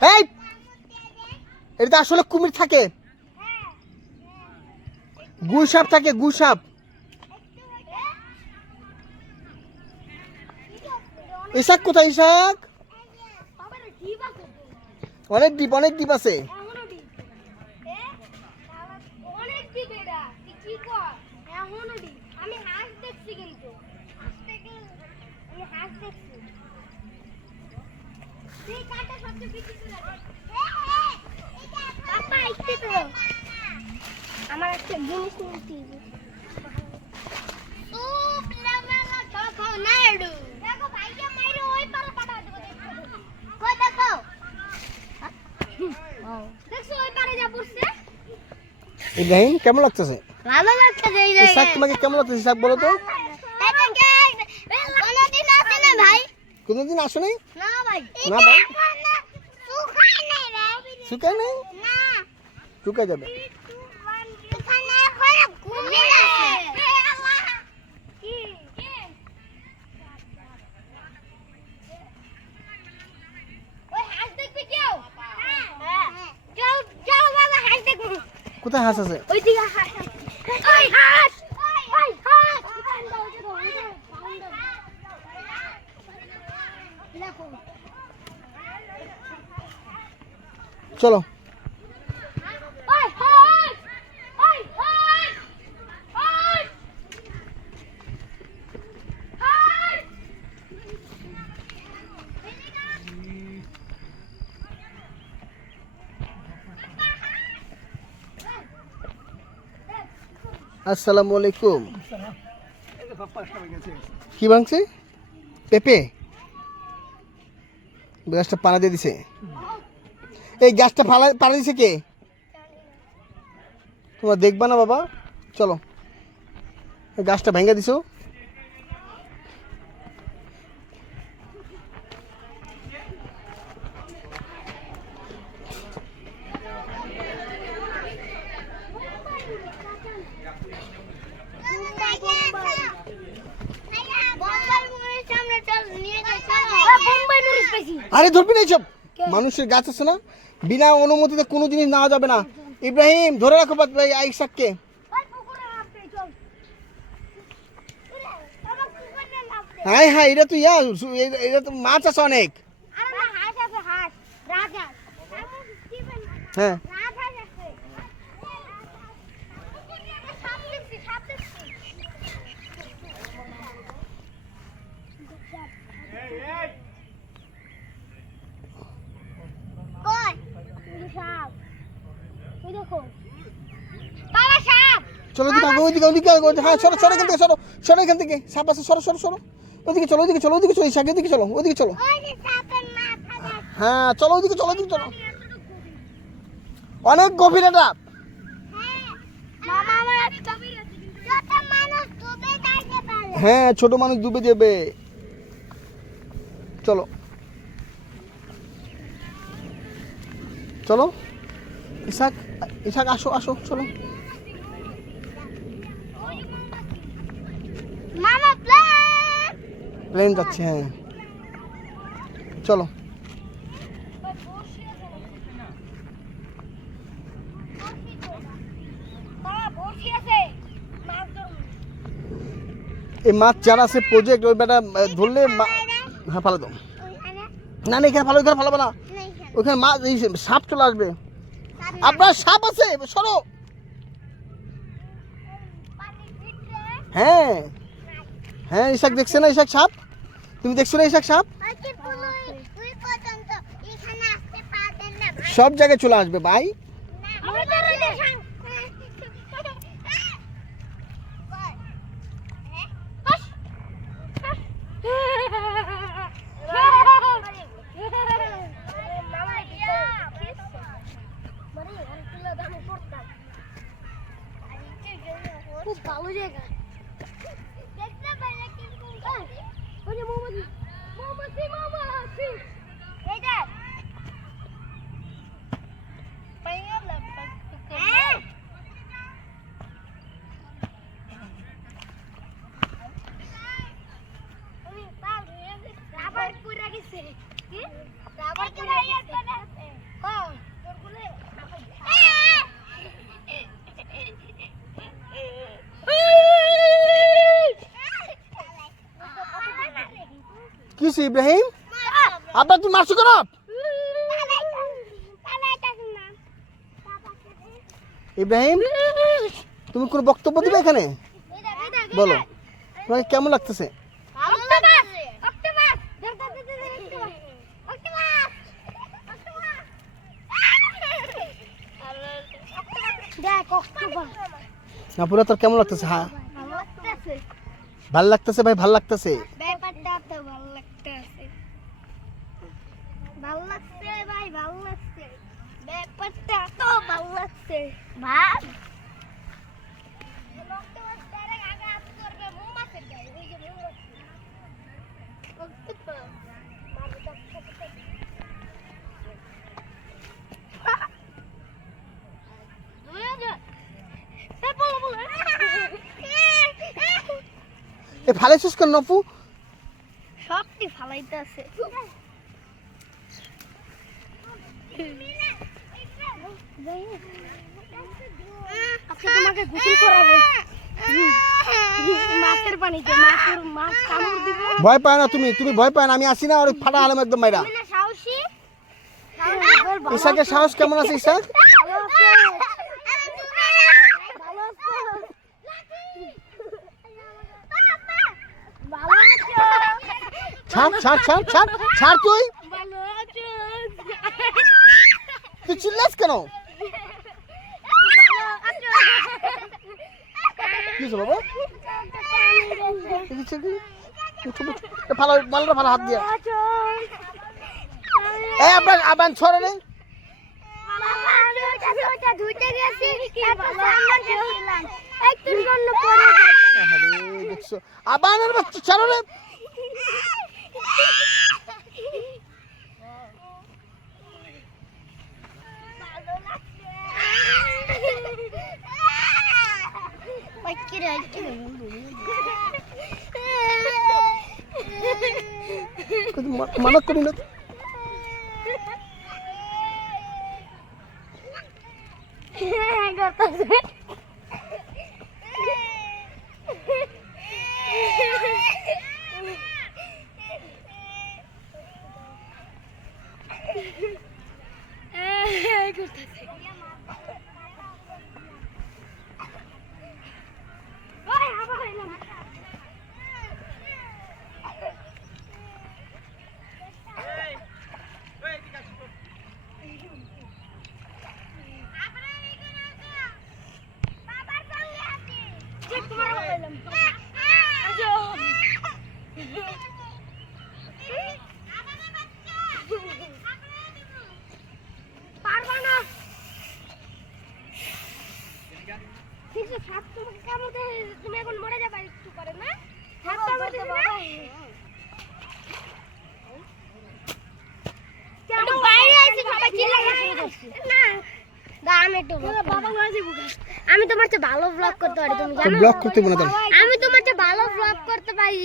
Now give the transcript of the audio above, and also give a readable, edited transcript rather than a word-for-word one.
এই এটা আসলে কুমির থাকে, গুসাপ থাকে, গুসাপ। ইসাক কোথায়? ইসাক অনেক ডিপ, অনেক ডিপ আছে। আমার একটা জিনিস নিতে ইব্রাহিম কেমন লাগতেছে? ভালো লাগতেছে। ইসাক তোমাকে কেমন লাগতেছে ইসাক বলো তো? কোনদিন আসে না ভাই? কোনদিন আসো নাই? না ভাই। না ভাই, শুকায় নাই ভাই। শুকায় নাই? না, শুকায় যাবে। এখানে এখন কুমির আছে। কি? ওই হাঁস দেখবি কেউ? হ্যাঁ। চল চল বাবা, হাঁস দেখবো। কোথায় হাঁস আছে? ওই দিকে হাঁস। ওই হাঁস। ওই হাঁস। দেখো। চলো। ওই হাঁস। ওই হাঁস। হাঁস। হাঁস। আসসালামু আলাইকুম। কি ভাঙছে? পেঁপে গাছটা পাড়া দিয়ে দিছে। এই গাছটা পাড়া দিছে কে? তোমরা দেখবা না বাবা? চলো, এই গাছটা ভেঙে দিছো। আরে ধরবি না এইসব, মানুষের গাছ আছে না, বিনা অনুমতিতে কোনো জিনিস নেওয়া যাবে না। ইব্রাহিম ধরে রাখো ভাই আইসাককে। হ্যাঁ হ্যাঁ, এটা তো এটা তো মাছ আছে অনেক। হ্যাঁ চলো ওইদিকে ওইদিকে ওইদিকে, হ্যাঁ সরো সরো এখান থেকে, সরো সরো এখান থেকে, সাপ আছে, সরো সরো সরো ওইদিকে চলো, ওইদিকে চলো, ওইদিকে চলো, ইসাক এদিকে চলো, ওইদিকে চলো। হ্যাঁ চলো ওইদিকে চলো, ওইদিকে চলো, অনেক গভীর এটা। হ্যাঁ ছোট মানুষ ডুবে যাবে। চলো চলো ইসাক, ইসাক আসো আসো, চলো। প্লেন যাচ্ছে, হ্যাঁ চলো। এই মাছ যারা আছে প্রজেক্ট, ওই বেটা ধরলে হ্যাঁ ফালে দাও। না না এখানে ভালো, এখানে ভালো না, ওখানে মাছ সাপ চলে আসবে। আপনার সাপ আছে, সরো। হ্যাঁ হ্যাঁ ইসাক দেখছে না, ইসাক সাপ, তুমি দেখছো না ইসাক সাপ? সব জায়গায় চলে আসবে ভাই। খুব ভালো জায়গা। দেখতে পারে কিন্তু ওই যে মোমবাতি মোমবাতি মোমবাতি এই যে পাইয়া লাগবে। হ্যাঁ আমি পাল রাবার পুরা গেছে। কি রাবার পুরা গেছে? কি হইছে ইব্রাহিম? আব্বা তুমি মারছো কেন? ইব্রাহিম তুমি কোন বক্তব্য দিবে এখানে? বলো তোমাকে কেমন লাগতেছে? আপুরা তোর কেমন লাগতেছে? হ্যাঁ ভাল লাগতেছে ভাই, ভাল লাগতেছে। ব্যাপারটা তো ভালো লাগতেছে, ভালো লাগছে ভাই, ভালো লাগছে, ব্যাপারটা তো ভালো লাগছে ভাই। এ ফালাইছিস কেন নফু? সবটি ফালাইতে আছে। তোমাকে গোসল করাবো মাছের পানিতে, মাছ কামড় দিব। ভয় পায় না তুমি, তুমি ভয় পায় না, আমি আসি না আর ফাটা আলম একদম মাইরা। তুমি না সাহসী? ইসাকের সাহস কেমন আছে ইসাক? ভালো আছে, ভালো আছে, ভালো আছো, ছাড় ছাড় ছাড় ছাড় ছাড়, তুই ভালো আছো, তুই চিল্লাস কেন? ভালো আছো। কি হয়েছে বাবা? দেখেছি কি? উঠো, উঠো। এ ফালা, মালটা ফালা হাত দিয়া। এই আবার আবার ছড়ে নেই। আরে দেখছো আবার আর বাচ্চা ছাড়ো রে। মানা করি না। তুমি এখন মরে যাবে একটু করে না? আমি তোমার চেয়ে ভালো ব্লগ করতে পারি, তুমি জানো? ব্লগ করতে বলে দাও। আমি তোমার চেয়ে ভালো ব্লগ করতে পারি।